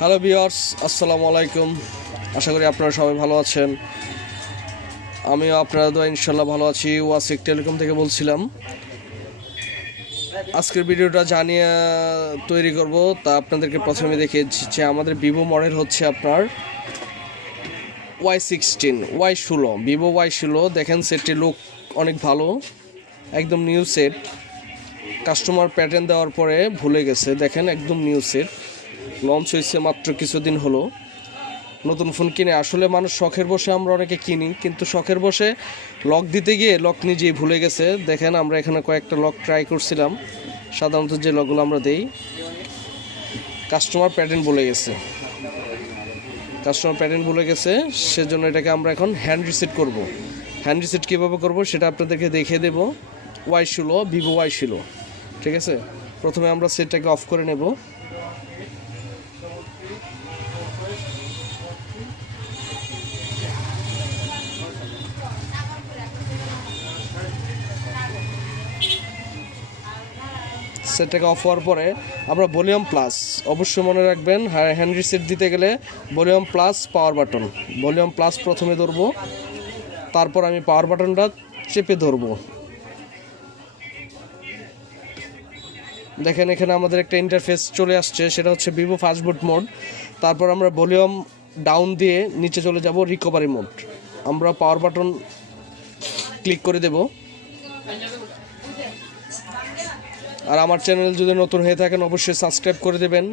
Hello viewers, আসসালামু আলাইকুম। আশা করি আপনারা সবাই ভালো আছেন। আমিও আপনারা দোয়া ইনশাল্লাহ ভালো আছি। ওয়াসিক টেলিকম থেকে বলছিলাম। আজকের ভিডিওটা জানিয়ে তৈরি করব, তা আপনাদেরকে প্রথমে দেখিয়েছি যে আমাদের ভিভো মডেল হচ্ছে আপনার y16 ভিভো y16। দেখেন সেটটির লুক অনেক ভালো, একদম নিউ সেট। কাস্টমার প্যাটার্ন দেওয়ার পরে ভুলে গেছে, দেখেন একদম নিউ সেট। লঞ্চ হয়েছে মাত্র কিছুদিন হলো। নতুন ফোন কিনে আসলে মানুষ শখের বসে আমরা অনেকে কিনি, কিন্তু শখের বসে লক দিতে গিয়ে লক নিজেই ভুলে গেছে। দেখেন আমরা এখানে কয়েকটা লক ট্রাই করছিলাম, সাধারণত যে লকগুলো আমরা দেই কাস্টমার প্যাটার্ন ভুলে গেছে, সেজন্য এটাকে আমরা এখন হ্যান্ড রিসেট করব। হ্যান্ড রিসেট কীভাবে করব সেটা আপনাদেরকে দেখিয়ে দেব। ভিভো y16, ঠিক আছে। প্রথমে আমরা সেটটাকে অফ করে নেব। সেটটাকে অফ হওয়ার পরে আমরা ভলিউম প্লাস, অবশ্যই মনে রাখবেন হ্যান্ড রিসেট দিতে গেলে volume plus power button, volume plus প্রথমে ধরবো, তারপর আমি পাওয়ার বাটনটা চেপে ধরবো। দেখেন এখানে আমাদের একটা ইন্টারফেস চলে আসছে, সেটা হচ্ছে ভিভো ফাস্টবুট মোড। তারপর আমরা ভলিউম ডাউন দিয়ে নিচে চলে যাব রিকভারি মোড। আমরা পাওয়ার বাটন ক্লিক করে দেব। আর আমার চ্যানেল যদি নতুন হয়ে থাকেন অবশ্যই সাবস্ক্রাইব করে দেবেন,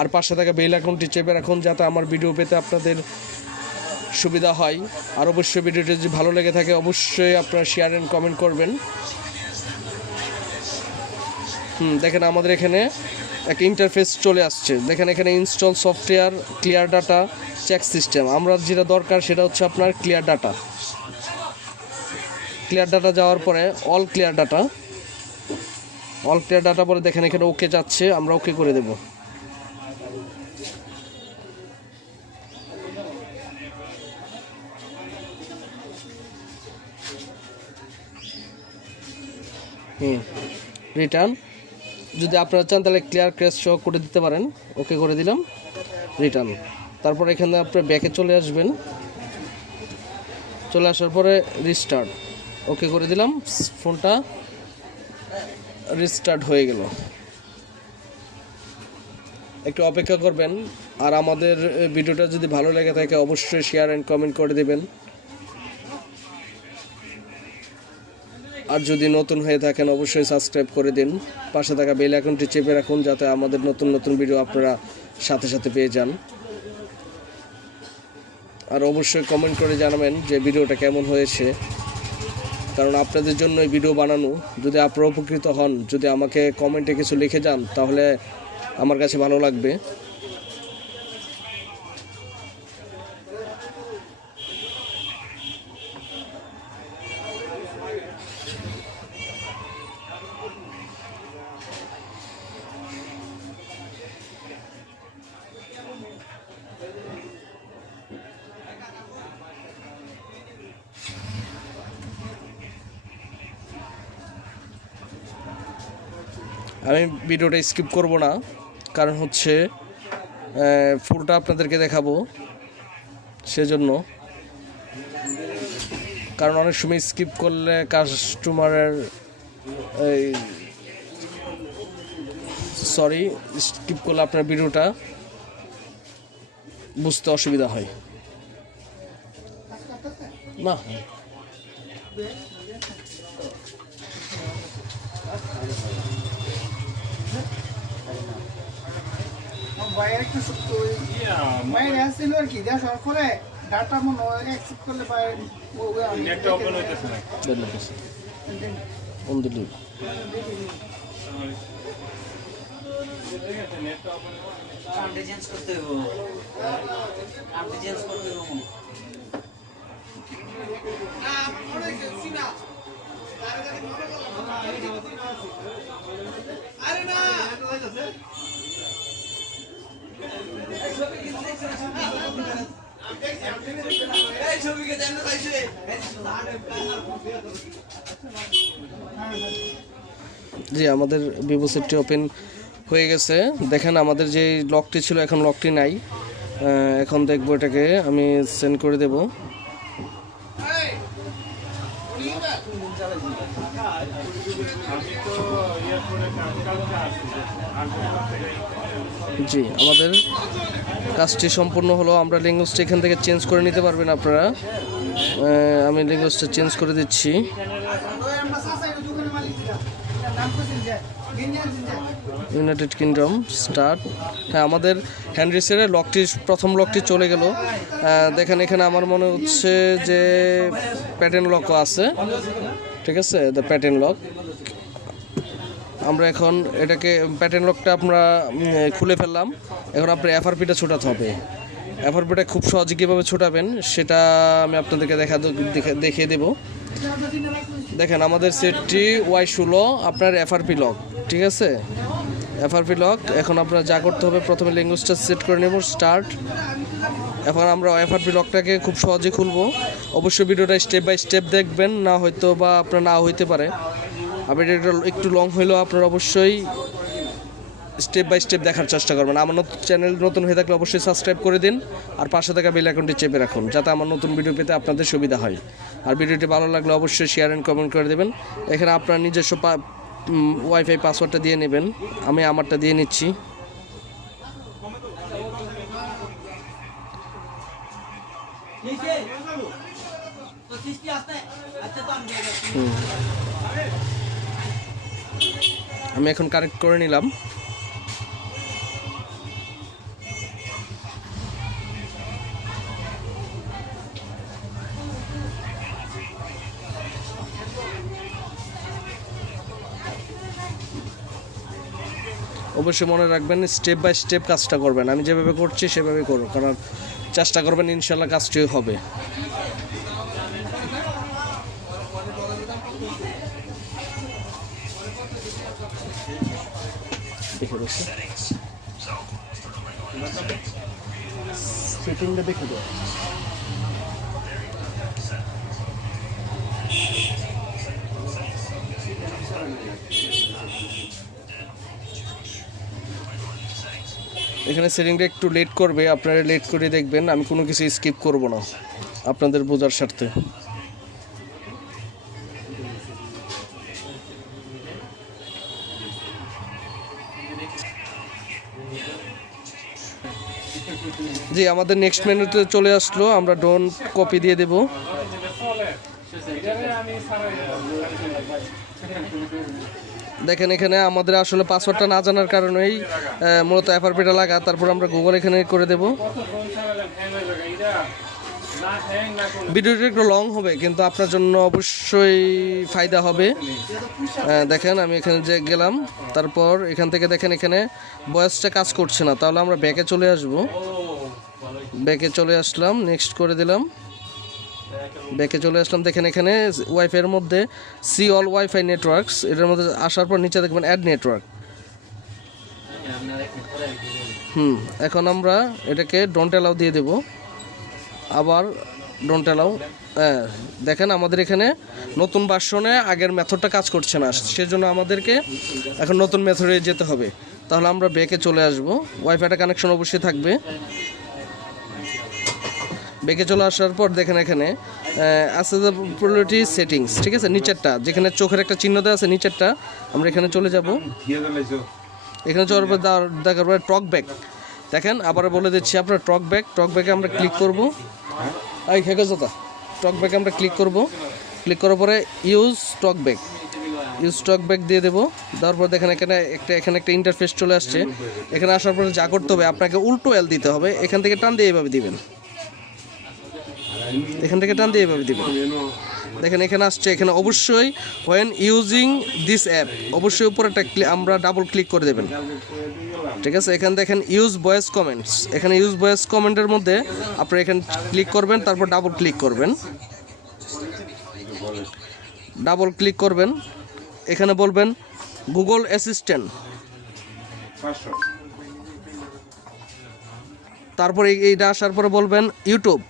আর পাশে থাকা বেল আইকনটি চেপে রাখুন যাতে আমার ভিডিও পেতে আপনাদের সুবিধা হয়। আর অবশ্যই ভিডিওটি যদি ভালো লেগে থাকে অবশ্যই আপনারা শেয়ার অ্যান্ড কমেন্ট করবেন। দেখেন আমাদের এখানে একটা ইন্টারফেস চলে আসছে। দেখেন এখানে install software, clear data, check system. আমরা যেটা দরকার সেটা হচ্ছে আপনার ক্লিয়ার ডাটা যাওয়ার পরে অল ক্লিয়ার ডাটা পরে দেখেন এখানে ওকে যাচ্ছে, আমরা ওকে করে দেব। রিটার্ন যদি আপনারা চান তাহলে ক্লিয়ার ক্র্যাশ শো করে দিতে পারেন। ওকে করে দিলাম, রিটার্ন। তারপর এখানে আপনার ব্যাকে চলে আসবেন, চলে আসার পরে রিস্টার্ট, ওকে করে দিলাম। ফোনটা রিস্টার্ট হয়ে গেল। একটু অপেক্ষা করবেন। আর আমাদের ভিডিওটা যদি ভালো লেগে থাকে অবশ্যই শেয়ার অ্যান্ড কমেন্ট করে দেবেন। আর যদি নতুন হয়ে থাকেন অবশ্যই সাবস্ক্রাইব করে দিন, পাশে থাকা বেল আইকনটি চেপে রাখুন যাতে আমাদের নতুন ভিডিও আপনারা সাথে সাথে পেয়ে যান। আর অবশ্যই কমেন্ট করে জানাবেন যে ভিডিওটা কেমন হয়েছে, কারণ আপনাদের জন্য এই ভিডিও বানানো। যদি আপনারা উপকৃত হন, যদি আমাকে কমেন্টে কিছু লিখে যান তাহলে আমার কাছে ভালো লাগবে। আমি ভিডিওটা স্কিপ করব না, কারণ হচ্ছে ফুলটা আপনাদেরকে দেখাবো সেজন্য। কারণ অনেক সময় স্কিপ করলে কাস্টমারের স্কিপ করলে আপনার ভিডিওটা বুঝতে অসুবিধা হয় না। বাইরে একটু বাইরে আসছিল আর কি দেওয়ার পরে ডাটা মনে হয় অ্যাকসেপ্ট করলে নেটটা ওপেন হইতেছে না। অন দিলি নেটটা ওপেন কান্ট্রি চেঞ্জ করতে হবে, কান্ট্রি চেঞ্জ করতে হবে। না মনে গেছি না আরে না জি, আমাদের ভিভো সেটটি ওপেন হয়ে গেছে। দেখেন আমাদের যে লকটি ছিল এখন লকটি নাই। এখন দেখবো এটাকে আমি সেন্ড করে দেব। জি, আমাদের কাজটি সম্পূর্ণ হলো। আমরা ল্যাঙ্গুয়েজটা এখান থেকে চেঞ্জ করে নিতে পারবেন আপনারা। আমি ল্যাঙ্গুয়েজটা চেঞ্জ করে দিচ্ছি। United kingdom start. হ্যাঁ, আমাদের হ্যান্ড রিসেটের লকটি প্রথম লকটি চলে গেল। দেখেন এখানে আমার মনে হচ্ছে যে প্যাটার্ন লকও আছে। ঠিক আছে, দ্য প্যাটার্ন লক। আমরা এখন এটাকে প্যাটার্ন লকটা আমরা খুলে ফেললাম। এখন আপনার এফআরপিটা ছোটাতে হবে। এফআরপিটা খুব সহজে কীভাবে ছোটাবেন সেটা আমি আপনাদেরকে দেখিয়ে দেব। দেখেন আমাদের সেটটি Y16 আপনার এফআরপি লক। ঠিক আছে, এফআরপি লক। এখন আপনার যা করতে হবে, প্রথমে ল্যাঙ্গুয়েজটা সেট করে নেব, স্টার্ট। এখন আমরা এফআরপি লকটাকে খুব সহজে খুলবো। অবশ্যই ভিডিওটা স্টেপ বাই স্টেপ দেখবেন, না হয়তো বা আপনার না হইতে পারে। আপনি এটা একটু লং হইলেও আপনারা অবশ্যই স্টেপ বাই স্টেপ দেখার চেষ্টা করবেন। আমার চ্যানেল নতুন হয়ে থাকলে অবশ্যই সাবস্ক্রাইব করে দিন, আর পাশে থাকা বেল আইকনটি চেপে রাখুন, যাতে আমার নতুন ভিডিও পেতে আপনাদের সুবিধা হয়। আর ভিডিওটি ভালো লাগলে অবশ্যই শেয়ার অ্যান্ড কমেন্ট করে দেবেন। এখানে আপনার নিজস্ব ওয়াইফাই পাসওয়ার্ডটা দিয়ে নেবেন। আমি আমারটা দিয়ে নিচ্ছি। আমি এখন কানেক্ট করে নিলাম। অবশ্যই মনে রাখবেন, স্টেপ বাই স্টেপ কাজটা করবেন। আমি যেভাবে করছি সেভাবে করুন, কারণ চেষ্টা করবেন ইনশাল্লাহ কাজটি হবে। সেটিংটা দেখে দাও। এখানে সেটিংটা একটু লেট করবে, আপনারা লেট করে দেখবেন। আমি কোনো কিছু স্কিপ করব না আপনাদের বোঝার স্বার্থে। জি, আমাদের নেক্সট মেনুতে চলে আসলো। আমরা ডোন্ট কপি দিয়ে দেব। দেখেন এখানে আমাদের আসলে পাসওয়ার্ডটা না জানার কারণেই মূলত এফআরপিটা লাগা। তারপর আমরা গুগল এখানে করে দেব। ভিডিওটা একটু লং হবে, কিন্তু আপনার জন্য অবশ্যই ফায়দা হবে। দেখেন আমি এখানে যে গেলাম, তারপর এখান থেকে দেখেন এখানে ভয়েসটা কাজ করছে না, তাহলে আমরা ব্যাকে চলে আসব। ব্যাকে চলে আসলাম, নেক্সট করে দিলাম। ব্যাকে চলে আসলাম। দেখেন এখানে ওয়াইফাইয়ের মধ্যে সি অল ওয়াইফাই নেটওয়ার্কস, এটার মধ্যে আসার পর নিচে দেখবেন অ্যাড নেটওয়ার্ক। এখন আমরা এটাকে ডোন্ট অ্যালাউ দিয়ে দেব। আবার ডোন্ট অ্যালাউ। দেখেন আমাদের এখানে নতুন ভার্সনে আগের মেথডটা কাজ করছে না, সেজন্য আমাদেরকে এখন নতুন মেথডে যেতে হবে। তাহলে আমরা ব্যাকে চলে আসব। ওয়াইফাইটা কানেকশন অবশ্যই থাকবে। ব্যাকে চলে আসার পর দেখেন এখানে অ্যাক্সেসিবিলিটি সেটিংস। ঠিক আছে, নিচেরটা যেখানে চোখের একটা চিহ্ন দেওয়া আছে, নিচেরটা আমরা এখানে চলে যাব। এখানে যাওয়ার পর দেখার পরে টক ব্যাক। দেখেন আবার বলে দিচ্ছি, আপনার টক ব্যাকে আমরা ক্লিক করব। টক ব্যাকে আমরা ক্লিক করব। ক্লিক করার পরে ইউজ টক ব্যাক দিয়ে দেবো। দেওয়ার পর দেখেন এখানে একটা ইন্টারফেস চলে আসছে। এখানে আসার পরে যা করতে হবে, আপনাকে উল্টো এল দিতে হবে। এখান থেকে টান দিয়ে এইভাবে দিবেন। দেখেন এখানে আসছে। এখানে অবশ্যই হোয়েন ইউজিং দিস অ্যাপ, অবশ্যই উপরে একটা আমরা ডাবল ক্লিক করে দেবেন। ঠিক আছে, এখানে দেখেন ইউজ ভয়েস কমেন্টস। এখানে ইউজ ভয়েস কমেন্টের মধ্যে আপনি এখানে ক্লিক করবেন, তারপর ডাবল ক্লিক করবেন। এখানে বলবেন গুগল অ্যাসিস্ট্যান্ট, তারপর এইটা আসার পরে বলবেন ইউটিউব।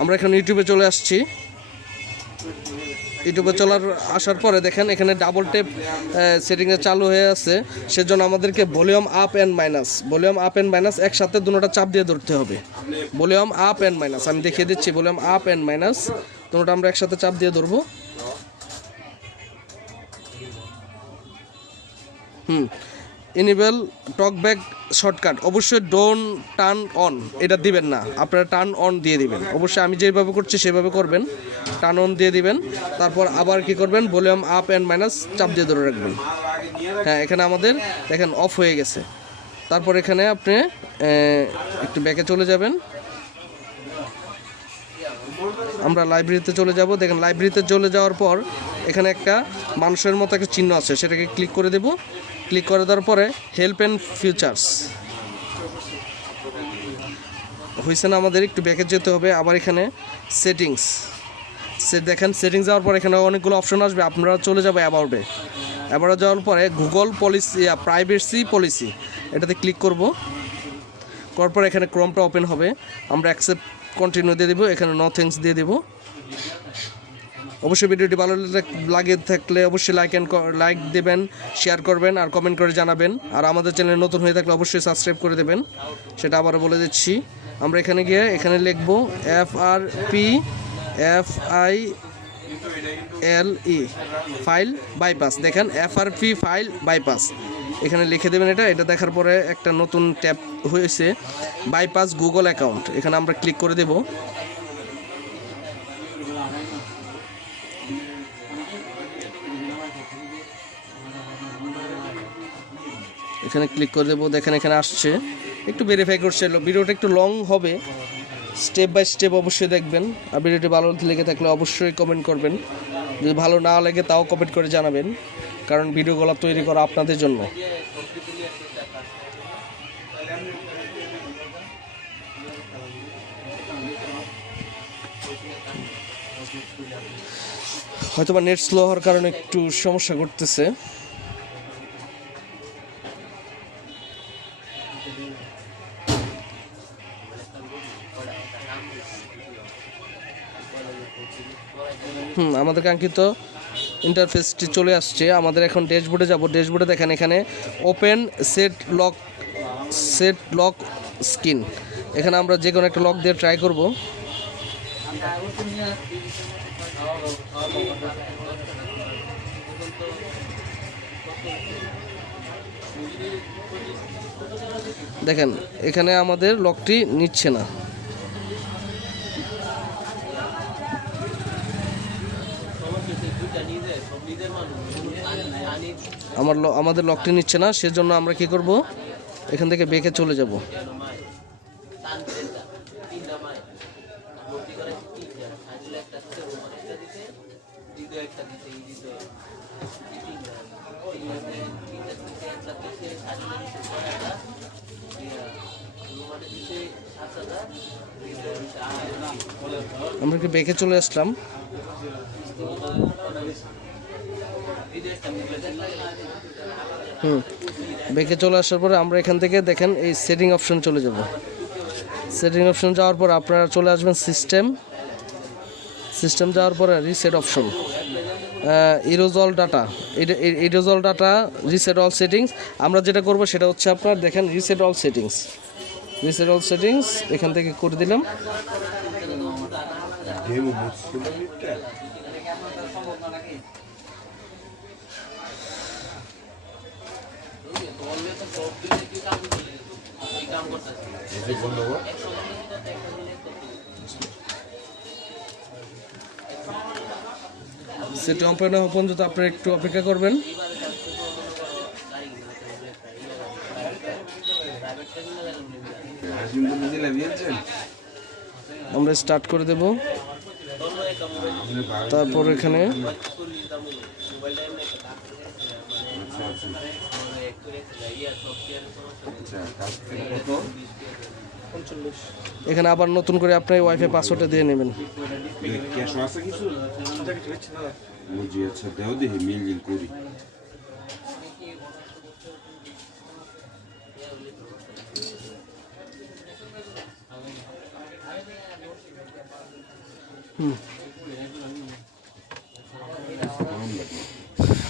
আমরা এখানে ইউটিউবে চলে আসছি। ইউটিউবে চলার আসার পরে দেখেন এখানে ডাবল টেপ সেটিংয়ে চালু হয়ে আছে, সেজন্য আমাদেরকে ভলিউম আপ অ্যান্ড মাইনাস একসাথে দুটোটা চাপ দিয়ে ধরতে হবে। ভলিউম আপ অ্যান্ড মাইনাস আমি দেখিয়ে দিচ্ছি, ভলিউম আপ অ্যান্ড মাইনাস দুটোটা আমরা একসাথে চাপ দিয়ে ধরবো। ইনেবল টকব্যাক শর্টকাট, অবশ্যই ডোন্ট টার্ন অন, এটা দিবেন না, আপনারা টার্ন অন দিয়ে দিবেন। অবশ্যই আমি যেভাবে করছি সেভাবে করবেন, টার্ন অন দিয়ে দিবেন। তারপর আবার কি করবেন, ভলিউম আপ অ্যান্ড মাইনাস চাপ দিয়ে ধরে রাখবেন। হ্যাঁ, এখানে আমাদের দেখেন অফ হয়ে গেছে। তারপর এখানে আপনি একটু ব্যাকে চলে যাবেন, আমরা লাইব্রেরিতে চলে যাব। দেখেন লাইব্রেরিতে চলে যাওয়ার পর এখানে একটা মানুষের মতো একটা চিহ্ন আছে, সেটাকে ক্লিক করে দেব। ক্লিক করে দেওয়ার পরে হেল্প অ্যান্ড ফিচার্স হয়েছে না, আমাদের একটু ব্যাকে যেতে হবে। আবার এখানে সেটিংস দেখেন, সেটিংস যাওয়ার পর এখানে অনেকগুলো অপশন আসবে, আপনারা চলে যাবো অ্যাবাউটে। অ্যাবাউটে যাওয়ার পরে গুগল পলিসি প্রাইভেসি পলিসি এটাতে ক্লিক করব। করার পর এখানে ক্রোমটা ওপেন হবে, আমরা অ্যাকসেপ্ট কন্টিনিউ দিয়ে দেবো, এখানে নো থ্যাঙ্কস দিয়ে দেবো। অবশ্যই ভিডিওটি ভালো লাগে থাকলে অবশ্যই লাইক দেবেন, শেয়ার করবেন আর কমেন্ট করে জানাবেন। আর আমাদের চ্যানেল নতুন হয়ে থাকলে অবশ্যই সাবস্ক্রাইব করে দেবেন, সেটা আবারও বলে দিচ্ছি। আমরা এখানে গিয়ে এখানে লিখবো FRPFILE ফাইল বাইপাস। দেখেন FRP ফাইল বাইপাস এখানে লিখে দেবেন। এটা দেখার পরে একটা নতুন ট্যাব হয়েছে বাইপাস গুগল অ্যাকাউন্ট, এখানে আমরা ক্লিক করে দেব। এখানে ক্লিক করে দেবো, দেখেন এখানে আসছে, একটু ভেরিফাই করছে। ভিডিওটা একটু লং হবে, স্টেপ বাই স্টেপ অবশ্যই দেখবেন। আর ভিডিওটি ভালো লেগে থাকলে অবশ্যই কমেন্ট করবেন, যদি ভালো না লাগে তাও কমেন্ট করে জানাবেন, কারণ ভিডিওগুলো তৈরি করা আপনাদের জন্য। হয়তোবা নেট স্লো হওয়ার কারণে একটু সমস্যা করতেছে। আমাদের কাঙ্ক্ষিত ইন্টারফেসটি চলে আসছে। আমাদের এখন ড্যাশবোর্ডে যাব। ড্যাশবোর্ডে দেখেন এখানে ওপেন সেট লক স্ক্রিন, এখানে আমরা যে কোনো একটা লক দিয়ে ট্রাই করব। দেখেন এখানে আমাদের লকটি নিচ্ছে না, আমাদের লকটি নিচ্ছে না, সেজন্য আমরা কি করব, এখান থেকে বেঁকে চলে যাব। আমরা কি বেঁকে চলে আসলাম। বেঁকে চলে আসার পরে আমরা এখান থেকে দেখেন এই সেটিং অপশন চলে যাব। সেটিং অপশন যাওয়ার পর আপনারা চলে আসবেন সিস্টেম যাওয়ার পরে reset option, erase all data reset all settings. আমরা যেটা করব সেটা হচ্ছে আপনার দেখেন রিসেট অল সেটিংস এখান থেকে করে দিলাম। সেটি ওপেন হওয়া পর্যন্ত আপনারা একটু অপেক্ষা করবেন। আমরা স্টার্ট করে দেব। তারপর এখানে এখানে আবার নতুন করে আপনি ওয়াইফাই পাসওয়ার্ডটা দিয়ে নেবেন।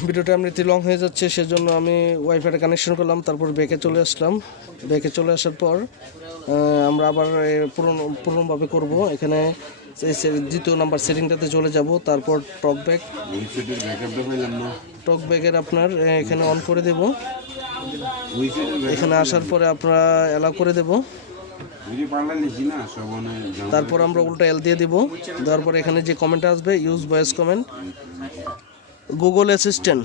ভিডিওটা এমনিতে লং হয়ে যাচ্ছে, সেজন্য আমি ওয়াইফাইটা কানেকশন করলাম, তারপর ব্যাকে চলে আসলাম। ব্যাকে চলে আসার পর আমরা আবার পুরনোভাবে করব। এখানে দ্বিতীয় নাম্বার সেটিংটাতে চলে যাব, তারপর টক ব্যাগের আপনার এখানে অন করে দেব। এখানে আসার পরে আপনারা অ্যালাউ করে দেব, তারপর আমরা উল্টা এল দিয়ে দিব। দেওয়ার পরে এখানে যে কমেন্ট আসবে use voice comment, Google assistant,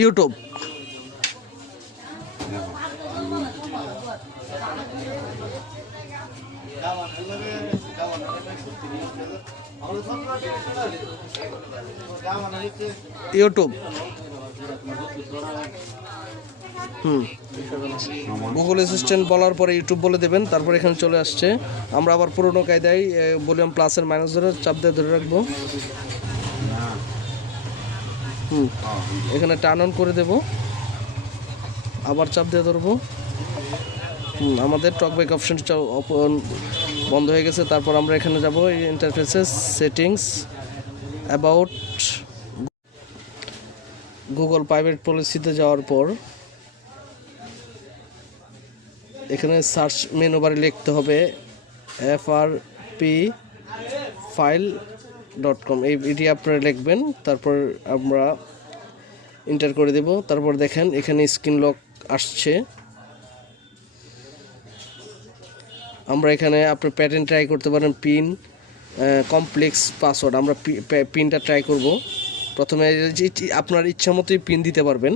YouTube, YouTube, Google assistant বলার পরে ইউটিউব বলে দেবেন। তারপর এখানে চলে আসছে। আমরা আবার পুরোনো কায়দায় ভলিউম প্লাসের মাইনাস ধরে চাপ দিয়ে ধরে রাখবো। এখানে টার্ন অন করে দেব, আবার চাপ দিয়ে ধরবো। আমাদের টকব্যাক অপশনটা বন্ধ হয়ে গেছে। তারপর আমরা এখানে যাব interfaces, settings, about, Google private পলিসিতে যাওয়ার পর এখানে সার্চ মেনু বারে লিখতে হবে frpfile.com, এটি আপনারা লিখবেন। তারপর আমরা এন্টার করে দেব। তারপর দেখেন এখানে স্ক্রিন লক আসছে। আমরা এখানে আপনার প্যাটার্ন ট্রাই করতে পারেন, পিন, কমপ্লেক্স পাসওয়ার্ড। আমরা পিনটা ট্রাই করব। প্রথমে আপনার ইচ্ছা মতোই পিন দিতে পারবেন,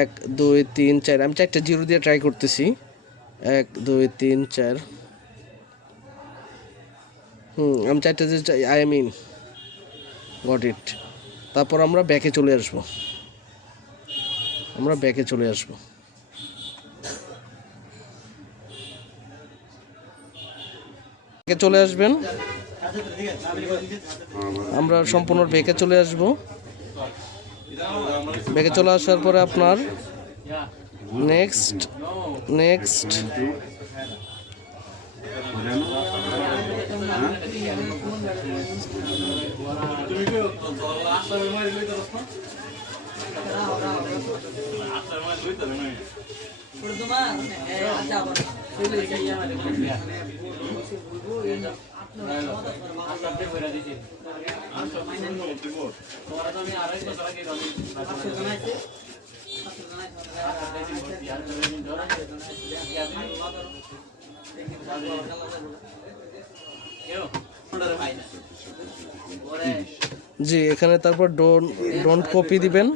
1 2 3 4। আমি 4টা জিরো দিয়ে ট্রাই করতেছি, 1 2 3 4। আমি 4টা আই মিন গট ইট। তারপর আমরা ব্যাকে চলে আসব। চলে আসবেন। আমরা সম্পূর্ণ ব্যাকে চলে আসব। ব্যাকে চলে আসার পরে আপনার নেক্সট জি, এখানে তারপর ডোন্ট কপি দিবেন।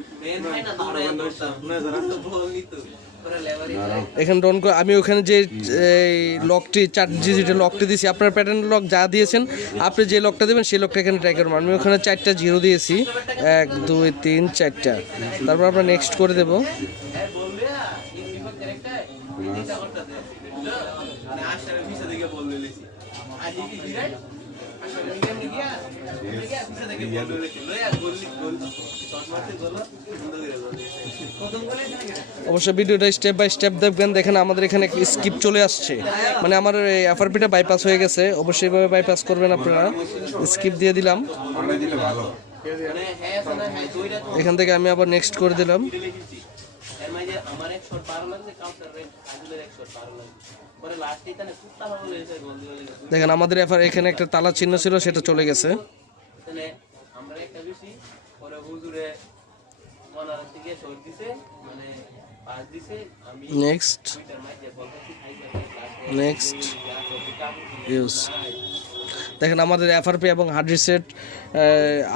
এখানে আমি ওখানে যে লকটি 4 ডিজিটের লকটি দিয়েছি, আপনার প্যাটার্ন লক যা দিয়েছেন আপনি যে লকটা দেবেন সেই লকটা এখানে ট্রাই করবেন। আমি ওখানে 4টা জিরো দিয়েছি, 1 2 3 4টা। তারপর আমরা নেক্সট করে দেব। অবশ্যই ভিডিওটা স্টেপ বাই স্টেপ দেখবেন। দেখেন আমাদের এখানে স্কিপ চলে আসছে, মানে আমার এফআরপিটা বাইপাস হয়ে গেছে। অবশ্যই এইভাবে বাইপাস করবেন আপনারা। স্কিপ দিয়ে দিলাম, এখান থেকে আমি আবার নেক্সট করে দিলাম। দেখেন আমাদের এখানে একটা তালা চিহ্ন ছিল, সেটা চলে গেছে। Next use. দেখেন আমাদের এফআরপি এবং হার্ড রিসেট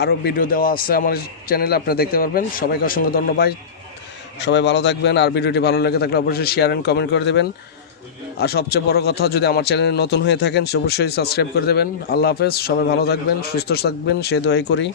আরও ভিডিও দেওয়া আছে আমার চ্যানেলে, আপনারা দেখতে পারবেন। সবাইকে অসংখ্য ধন্যবাদ। সবাই ভালো থাকবেন। আর ভিডিওটি ভালো লেগে থাকলে অবশ্যই শেয়ার অ্যান্ড কমেন্ট করে দেবেন। আর সবচেয়ে বড় কথা, যদি আমার চ্যানেলে নতুন হয়ে থাকেন অবশ্যই সাবস্ক্রাইব করে দেবেন। আল্লাহ হাফেজ। সবাই ভালো থাকবেন, সুস্থ থাকবেন, সে দোয়াই করি।